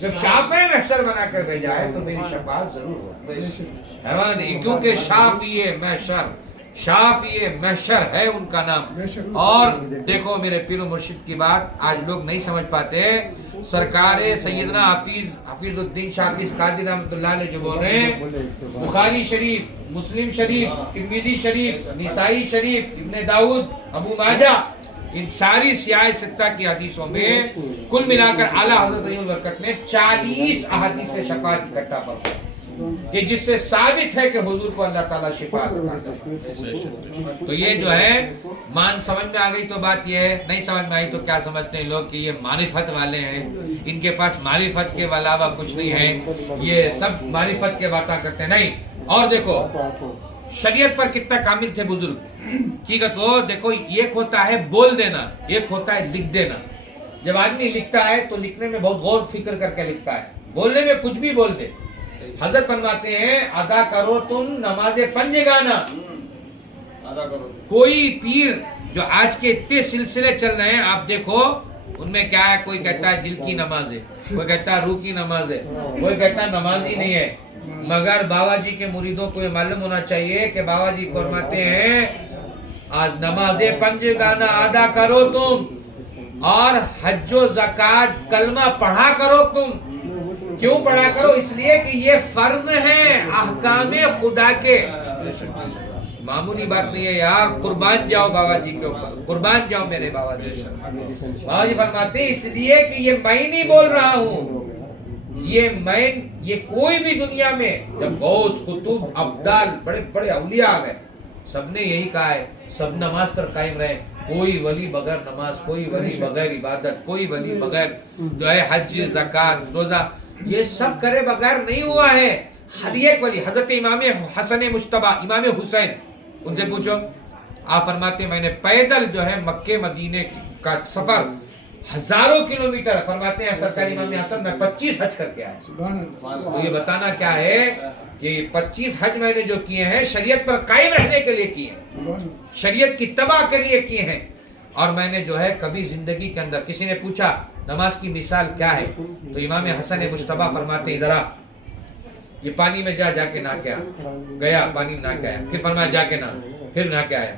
जब शाफ़े महशर बनाकर भेजा है तो मेरी शफाअत जरूर हो, क्योंकि शाफ़िए महशर है उनका नाम। और देखो मेरे पीर मुर्शिद की बात आज लोग नहीं समझ पाते। सरकार सैयदना हफीजुद्दीन शाह कादरी रहमतुल्लाह अलैह जो बोल रहे हैं, बुखारी शरीफ, मुस्लिम शरीफ, तिर्मिज़ी शरीफ, निसाई शरीफ, इब्ने दाऊद, अबू माजा, इन सारी सियाह सित्ता की हदीसों में कुल मिलाकर आला हज़रत ज़हीरुल बरकत ने 40 अहादीस से शफाअत इकट्ठा पढ़ा कि जिससे साबित है कि हुजूर को अल्लाह ताला शिफाअत देता है। तो ये जो है मान समझ में आ गई तो बात ये है, नहीं समझ में आई तो क्या समझते हैं लोग कि ये मारिफत वाले हैं, इनके पास मारिफत के अलावा कुछ नहीं है, ये सब मारिफत के बातें करते हैं। नहीं। और देखो शरीयत पर कितना कामिल थे बुजुर्ग की तो देखो, एक होता है बोल देना, एक होता है लिख देना। जब आदमी लिखता है तो लिखने में बहुत गौर फिक्र करके लिखता है, बोलने में कुछ भी बोल दे। हजरत फरमाते हैं अदा करो तुम नमाज़े पंजगाना। कोई पीर जो आज के इतने सिलसिले चल रहे हैं आप देखो, उनमें क्या है, कोई कहता है दिल की नमाज है, कोई कहता है रूह की नमाज है, कोई कहता है नमाज ही नहीं है। मगर बाबा जी के मुरीदों को ये मालूम होना चाहिए कि बाबा जी फरमाते हैं आज नमाज़े पंजगाना अदा करो तुम, और हज्जो ज़कात कलमा पढ़ा करो तुम। क्यों पढ़ा करो? इसलिए कि ये फर्ज है अहकामे खुदा के। मामूली बात नहीं है यार, कुर्बान जाओ बाबा जी के ऊपर, कुर्बान जाओ मेरे बाबा जी। बाबा जी फरमाते इसलिए कि ये मैं नहीं बोल रहा हूँ, ये कोई भी दुनिया में जब गौस कुतुब अब्दाल बड़े बड़े औलिया आ गए, सबने यही कहा है, सब नमाज पर कायम रहे। कोई वली बगैर नमाज, कोई वली बगैर इबादत, कोई वली बगैर जो है हज ज़कात रोजा, ये सब करे बगैर नहीं हुआ है। हर एक वली, हजरत इमाम हसन मुश्तबा, इमाम हुसैन, उनसे पूछो, आप फरमाते मैंने पैदल जो है मक्के मदीने का सफर हजारों किलोमीटर, फरमाते हैं सरकारी इमाम हसन में 25 हज करके आए। तो ये बताना क्या है कि 25 हज मैंने जो किए हैं शरीयत पर कायम रहने के लिए किए हैं, शरीयत की तबाह के लिए किए हैं। और मैंने जो है कभी जिंदगी के अंदर, किसी ने पूछा नमाज की मिसाल क्या है, तो इमाम हसन मुश्तबा फरमाते इधर आ, ये पानी में जाके नहा के आ। गया पानी में नहा के आया, फिर फरमाया जाके नहा, फिर नहा के आया,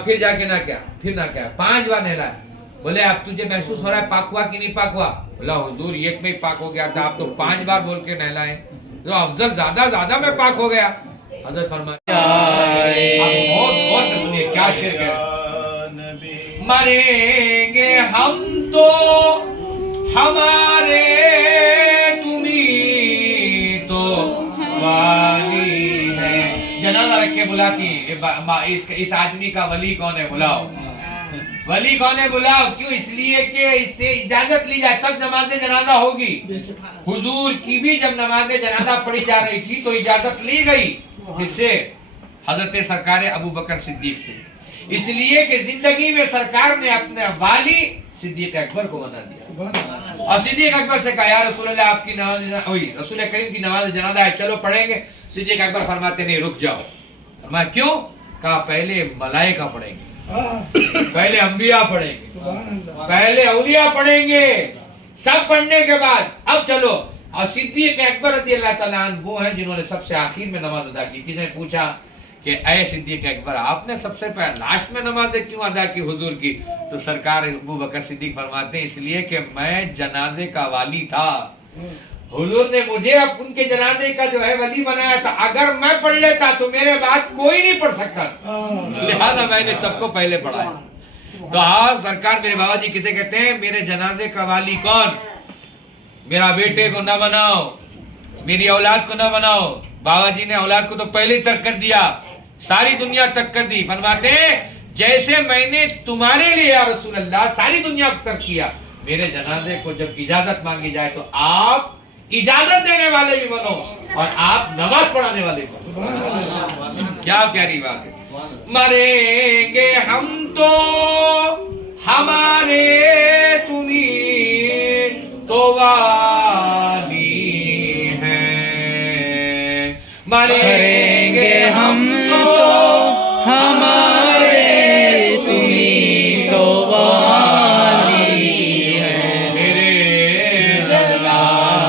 फिर जाके नहा के आ, फिर नहा के आया, 5 बार नहलाया। बोले अब तुझे महसूस हो रहा है पाक हुआ कि नहीं पाक हुआ? बोला हुजूर एक में ही पाक हो गया था, आप तो 5 बार बोल के नहलाए, तो अफजल ज्यादा में पाक हो गया। हजरत फरमाते बहुत सुनिए क्या शेर कह रहे, मरेंगे हम तो हमारे तुम्ही तो वाली है। जनाजा रख के बुलाती इस आदमी का वली कौन है, बुलाओ वली कौन है बुलाओ। क्यों? इसलिए कि इससे इजाजत ली जाए तब नमाज़े जनाजा होगी। हुजूर की भी जब नमाज़े जनाजा पढ़ी जा रही थी तो इजाजत ली गई, इससे हजरत सरकार अबू बकर सिद्दीक से, इसलिए कि जिंदगी में सरकार ने अपने वाली सिद्दीक अकबर को बना दिया। और सिद्दीक अकबर से कहा यार रसूल अल्लाह आपकी नमाज, रसूल करीम की नमाज जनाजा है, चलो पढ़ेंगे। सिद्दीक अकबर फरमाते नहीं रुक जाओ। फरमाया क्यों? कहा पहले मलाइका पढ़ेंगे, पहले अंबिया पढ़ेंगे, पहले औलिया पढ़ेंगे, सब पढ़ने के बाद अब चलो। और सिद्दीक अकबर रज़ियल्लाहु ताला अन्हु वो हैं जिन्होंने सबसे आखिर में नमाज अदा की। किसी ने पूछा कि ऐ सिद्दीक अकबर आपने सबसे पहले लास्ट में नमाज क्यों अदा की हुजूर की? तो सरकार अबू बकर सिद्दीक फरमाते हैं इसलिए कि मैं जनाजे का वाली था, हुजूर ने मुझे अब उनके जनाजे का जो है वली बनाया था, अगर मैं पढ़ लेता तो मेरे बाद कोई नहीं पढ़ सकता, लिहाजा मैंने सबको पहले पढ़ाया। तो हाँ सरकार मेरे बाबा जी किसे कहते हैं, मेरे जनाजे का वाली कौन? मेरा बेटे को ना बनाओ, मेरी औलाद को ना बनाओ। बाबा जी ने औलाद को तो पहले ही तर्क कर दिया, सारी दुनिया तक कर दी। फरमाते हैं जैसे मैंने तुम्हारे लिए या रसूल अल्लाह सारी दुनिया को तर्क किया, मेरे जनाजे को जब इजाजत मांगी जाए तो आप इजाजत देने वाले भी बनो और आप नमाज पढ़ाने वाले बनो। क्या प्यारी बात है। मरेंगे हम तो हमारे तुम्ही तो वाली है, मरेंगे हम तो हमारे तुम्ही तो वाली है, मेरे जनाजे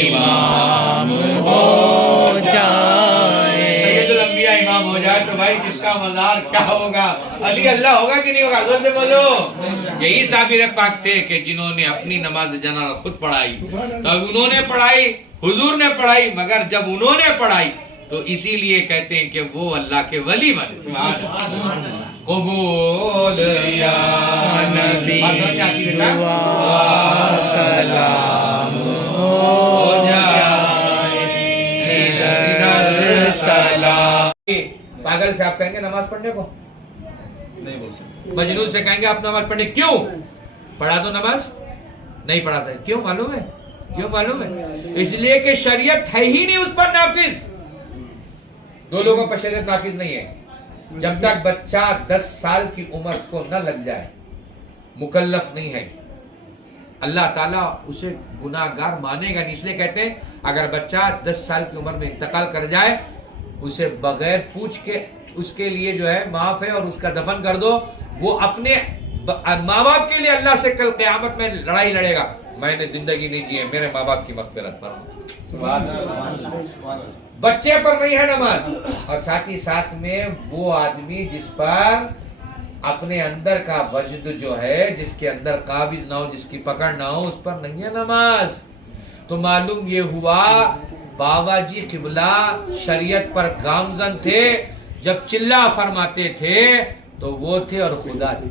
इमाम हो जाए। सैयदुल अंबिया इमाम हो जाए तो भाई जिसका मज़ार क्या होगा, अली अल्लाह होगा कि नहीं होगा, जोर से बोलो। यही साबिर पाक थे कि जिन्होंने अपनी नमाज जनाजा खुद पढ़ाई, तब उन्होंने पढ़ाई, हुजूर ने पढ़ाई, मगर जब उन्होंने पढ़ाई तो इसीलिए कहते हैं कि वो अल्लाह के वली बने। कबूल या नबी दुआ सलाम हो जाए, इधर सलाम। पागल से आप कहेंगे नमाज पढ़ने को नहीं बोल सकते, मजनून से कहेंगे आप नमाज पढ़ने, क्यों पढ़ा दो नमाज, नहीं पढ़ा सकते, क्यों मालूम है, क्यों मालूम है, इसलिए कि शरीयत है ही नहीं उस पर नाफिज। दो लोगों पर शरीयत नाफिज नहीं है, जब तक बच्चा 10 साल की उम्र को न लग जाए, मुकल्लफ नहीं है, अल्लाह ताला उसे गुनाहगार मानेगा नहीं। इसलिए कहते हैं अगर बच्चा 10 साल की उम्र में इंतकाल कर जाए, उसे बगैर पूछ के उसके लिए जो है माफ है और उसका दफन कर दो। वो अपने माँ बाप के लिए अल्लाह से कल क़यामत में लड़ाई लड़ेगा, मैंने जिंदगी नहीं जी है, मेरे माँ बाप की मग़फ़िरत फरमा। बच्चे पर नहीं है नमाज, और साथ ही साथ में वो आदमी जिस पर अपने अंदर का वजद जो है, जिसके अंदर काबिज ना हो, जिसकी पकड़ ना हो, उस पर नहीं है नमाज। तो मालूम ये हुआ बाबा जी किबला शरीयत पर गामजन थे, जब चिल्ला फरमाते थे तो वो थे और खुदा थे,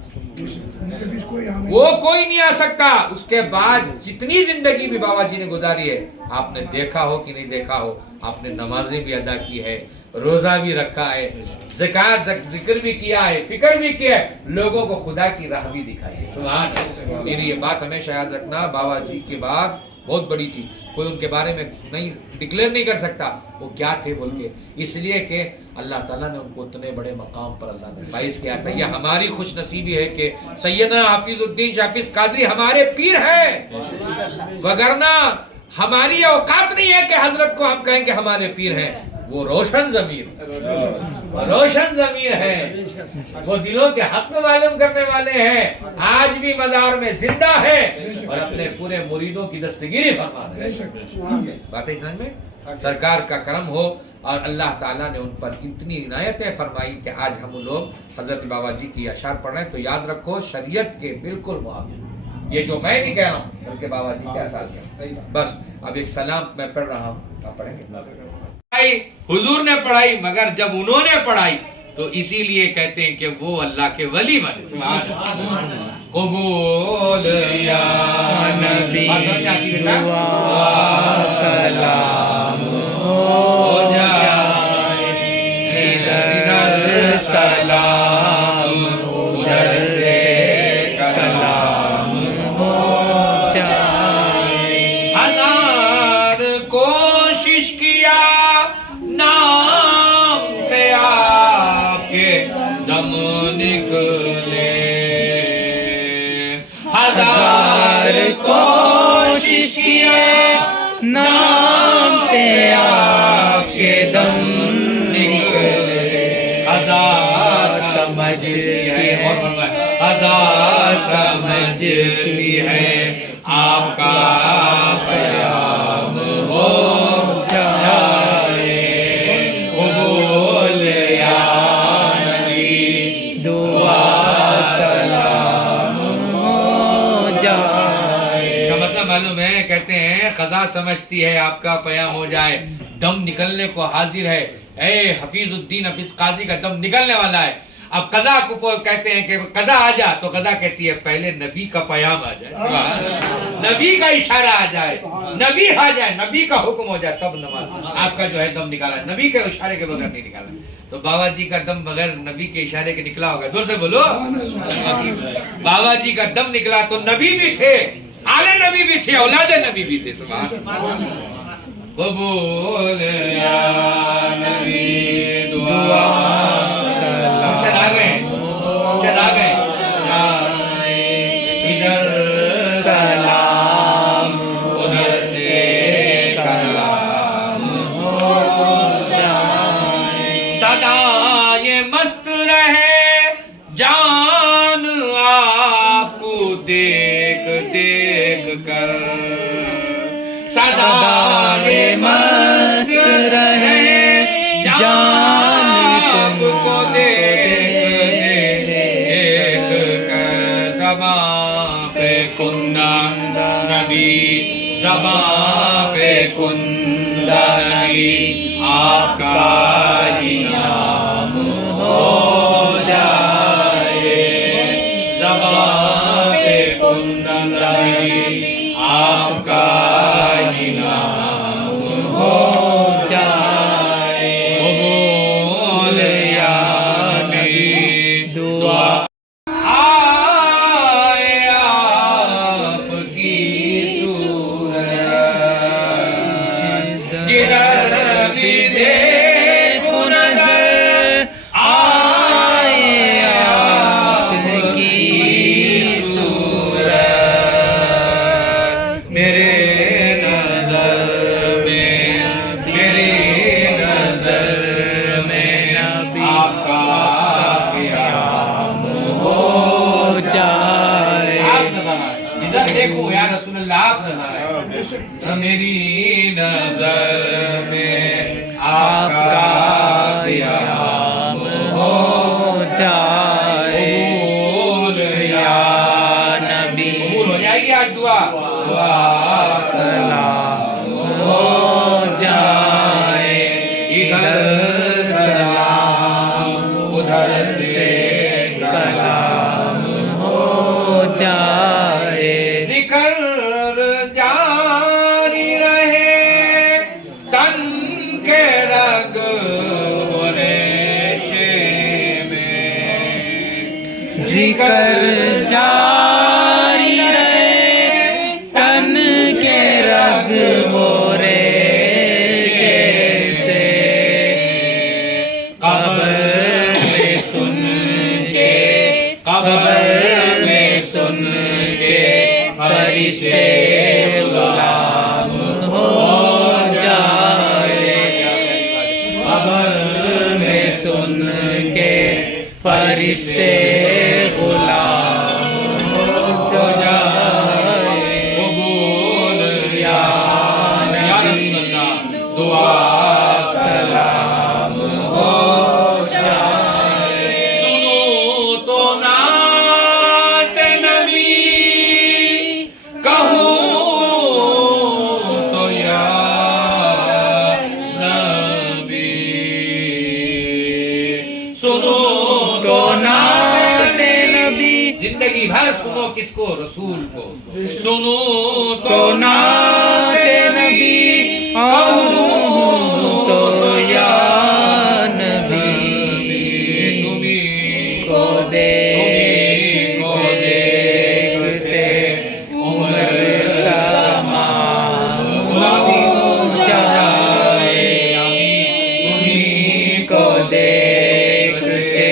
वो कोई नहीं आ सकता। उसके बाद जितनी जिंदगी भी बाबा जी ने गुजारी है, आपने देखा हो कि नहीं देखा हो, आपने नमाजें भी अदा की है, रोजा भी रखा है, ज़कात जिक्र भी किया है, फिक्र भी किया है, लोगों को खुदा की राह भी दिखाई है। सुभान अल्लाह। मेरी ये बात हमेशा याद रखना, बाबा जी की बात बहुत बड़ी थी, कोई उनके बारे में नहीं डिक्लेयर नहीं कर सकता वो क्या थे बोल के, इसलिए कि अल्लाह ताला ने उनको उतने बड़े मकाम पर अल्लाह ने फाइज किया था। यह हमारी खुश नसीबी है कि सैयदना हाफिजुद्दीन शाफिज कादरी हमारे पीर है, वगरना हमारी औकात नहीं है कि हजरत को हम कहें कि हमारे पीर हैं। वो रोशन जमीर, रोशन जमीर है, वो दिलों के हक में मालूम करने वाले हैं, आज भी मज़ार में जिंदा है और अपने पूरे मुरीदों की दस्तगीरी फरमा रहे हैं। बातें समझ में, सरकार का करम हो और अल्लाह ताला ने उन पर इतनी इनायतें फरमाई कि आज हम लोग हजरत बाबा जी की अशार पढ़ रहे हैं। तो याद रखो शरीयत के बिल्कुल मुआफ़िक, ये जो मैं नहीं कह रहा हूँ बल्कि बाबा जी के असाल के। बस अब एक सलाम मैं पढ़ रहा हूँ, आप पढ़ेंगे। हुजूर ने पढ़ाई, मगर जब उन्होंने पढ़ाई तो इसीलिए कहते हैं कि वो अल्लाह के वली बने। कबूल या नबी दुआ सलाम हो जाए, इधर सलाम उधर से कलाम हो जाए। हजार कोशिश किया नाम पे आपके दम निकले, हजार कोशिश किया नाम पे आपके दम निकले, हजार समझती है, हजार समझती है आपका प्याम हो जाए। कबूल या नबी दुआ सलाम हो जाए। इसका मतलब मालूम है, कहते हैं खजा समझती है आपका प्याम हो जाए, दम निकलने को हाजिर है। ए हफीजुद्दीन हफीज काजी का दम निकलने वाला है। अब कजा को कहते हैं कि कजा आ जा, तो कजा कहती है पहले नबी का प्याम आ जाए, नबी का इशारा आ जाए, नबी आ जाए, नबी का हुक्म हो जाए, तब नमाज आपका जो है दम निकाला, नबी के इशारे के बगैर नहीं निकाला। तो बाबा जी का दम बगैर नबी के इशारे के निकला होगा, जोर से बोलो। बाबा जी का दम निकला तो नबी भी थे, आले नबी भी थे, औलादे नबी भी थे। कबूल या नबी दुआ आ गए, आ गए, इधर सलाम उधर से कलाम हो जाए। सदा ये मस्त रहे जान आपको देख देख कर, सदा वे मस्त रहे जान तुमको देखने एक ज़बां पे कुंदा नबी, ज़बां पे कुंदा नबी, आपका ही नाम हो जाए। ज़बां पे कुंदा नबी, आपका ही नाम हो जाए। कबूल या नबी दुआ आए आपकी सूरत, जिधर भी देखो नजर आए आपकी सूरत। मेरे नजर में आपका क़याम हो जाए। जिधर देखो या रसूल अल्लाह आप नजर आए। मेरी नजर में आपका क़याम हो जाए। कबूल या नबी कबूल हो जाएगी आज दुआ। दुआ सलाम हो जाए। इधर सलाम उधर से कलाम हो जाए। जिक्र जारी रहे तन के रग रेशे में, जिक्र जारी रहे तन के रग मोरे से। कब्र में सुन के, कब्र में सुन के फरिश्ते गुलाम हो जाए। कब्र में सुन के फरिश्ते गुलाम हो जाए। कबूल या रसूल अल्लाह दुआ सलाम हो जाए। सुनो तो नात नबी, कहूँ तो या नबी। सुनो तो नाते नबी, जिंदगी भर सुनो किसको? रसूल को। सुनो तो नाते नबी, तो या नबी। तुम्हीं को देखते उम्र तमाम हो जाए। तुम्हीं को देखते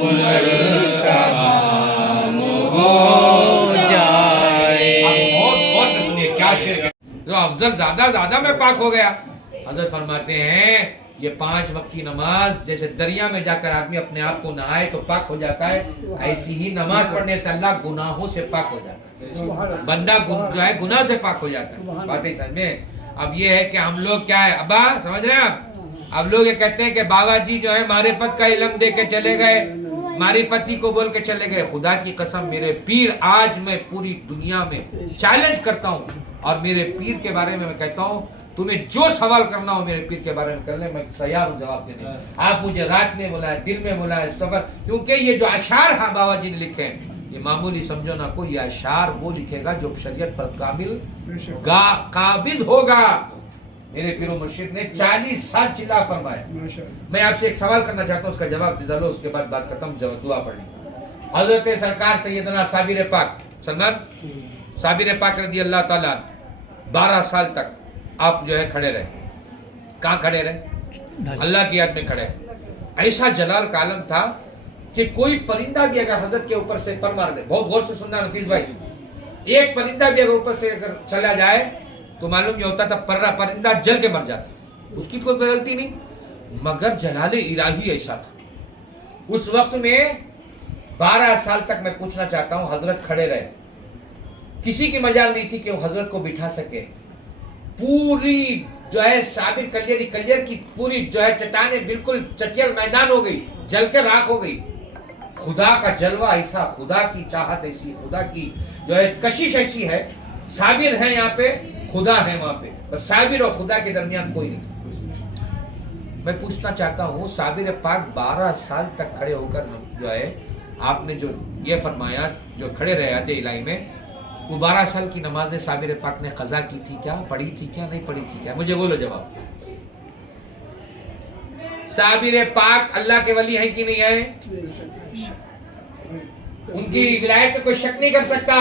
उम्र तमाम हो जाए। अब बहुत गौर से सुनिए क्या शेर है। जो अफजल ज्यादा में पाक हो गया। हजरत फरमाते हैं ये 5 वक्त की नमाज जैसे दरिया में जाकर आदमी अपने आप को नहाए तो पाक हो जाता है, ऐसी ही नमाज पढ़ने से अल्लाह गुनाहों से पाक हो जाता है। बंदा जो है गुनाह से पाक हो जाता है। बात ही समझ में। अब ये है कि हम लोग क्या है अब्बा समझ रहे हैं आप? अब लोग ये कहते हैं कि बाबा जी जो है मारिफत का इल्म दे के चले गए, मारिफती को बोल के चले गए। खुदा की कसम मेरे पीर, आज मैं पूरी दुनिया में चैलेंज करता हूँ और मेरे पीर के बारे में मैं कहता हूँ तुम्हें जो सवाल करना हो मेरे पीर के बारे में कर ले, मैं तैयार हूँ जवाब देने। आप मुझे रात में बुलाए, दिन में बुलाए, सफर, क्योंकि ये जो अशार है बाबा जी ने लिखे हैं ये मामूली समझो ना कोई। ये अशार वो लिखेगा जो शरीयत पर काबिज होगा। मेरे पीरो मुर्शिद ने 40 साल चिल्ला फरमाया। मैं आपसे एक सवाल करना चाहता हूँ, उसका जवाब दे दो, उसके बाद बात खत्म, जब दुआ पढ़ ली। हजरत सरकार सैयदना साबिर पाक सलमान साबिर पाक रदी अल्लाह ताला 12 साल तक आप जो है खड़े रहे। कहाँ खड़े रहे? अल्लाह की याद में खड़े। ऐसा जलाल का आलम था कि कोई परिंदा भी अगर हजरत के ऊपर से पर मार दे, बहुत गौर से सुनना नतीज भाई, एक परिंदा भी अगर ऊपर से अगर चला जाए तो मालूम ये होता था परिंदा जल के मर जाता, उसकी कोई गलती नहीं, मगर जलाले इलाही ऐसा था। उस वक्त में 12 साल तक मैं पूछना चाहता हूं, हजरत खड़े रहे, किसी की मजाल नहीं थी कि वो हजरत को बिठा सके। पूरी जो है साबिर कलियर की पूरी जो है चट्टानें बिल्कुल चटियल मैदान हो गई, जलकर राख हो गई। खुदा का जलवा ऐसा, खुदा की चाहत ऐसी, खुदा की जो है कशिश ऐसी है। साबिर है यहाँ पे, खुदा है वहां पे, बस साबिर और खुदा के दरमियान कोई नहीं। मैं पूछना चाहता हूँ, साबिर पाक 12 साल तक खड़े होकर जो है आपने जो ये फरमाया, जो खड़े रहे आधे इलाही में, वो 12 साल की नमाजें साबिर पाक ने कजा की थी क्या, पढ़ी थी क्या, नहीं पढ़ी थी क्या? मुझे बोलो जवाब। साबिर पाक अल्लाह के वली हैं कि नहीं है? उनकी विलायत पे कोई शक नहीं कर सकता।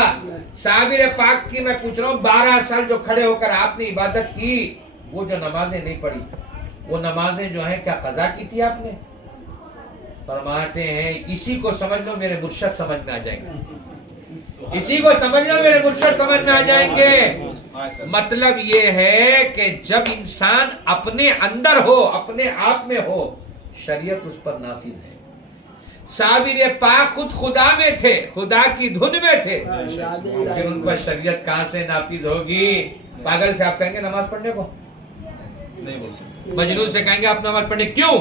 साबिर पाक की मैं पूछ रहा हूँ, 12 साल जो खड़े होकर आपने इबादत की, वो जो नमाजें नहीं पढ़ी, वो नमाजें जो है क्या कजा की थी आपने? फरमाते हैं इसी को समझ लो मेरे मुर्शद समझ में आ जाएंगे, इसी को समझ लो मेरे मुर्शद समझ में आ जाएंगे। मतलब ये है कि जब इंसान अपने अंदर हो, अपने आप में हो, शरीयत उस पर नाफिज है। साबिर पाक खुद खुदा में थे, खुदा की धुन में थे, फिर उन पर शरीयत कहां से नाफिज होगी? पागल से आप कहेंगे नमाज पढ़ने को? नहीं बोल सकते। मजनून से कहेंगे आप नमाज पढ़ने क्यों?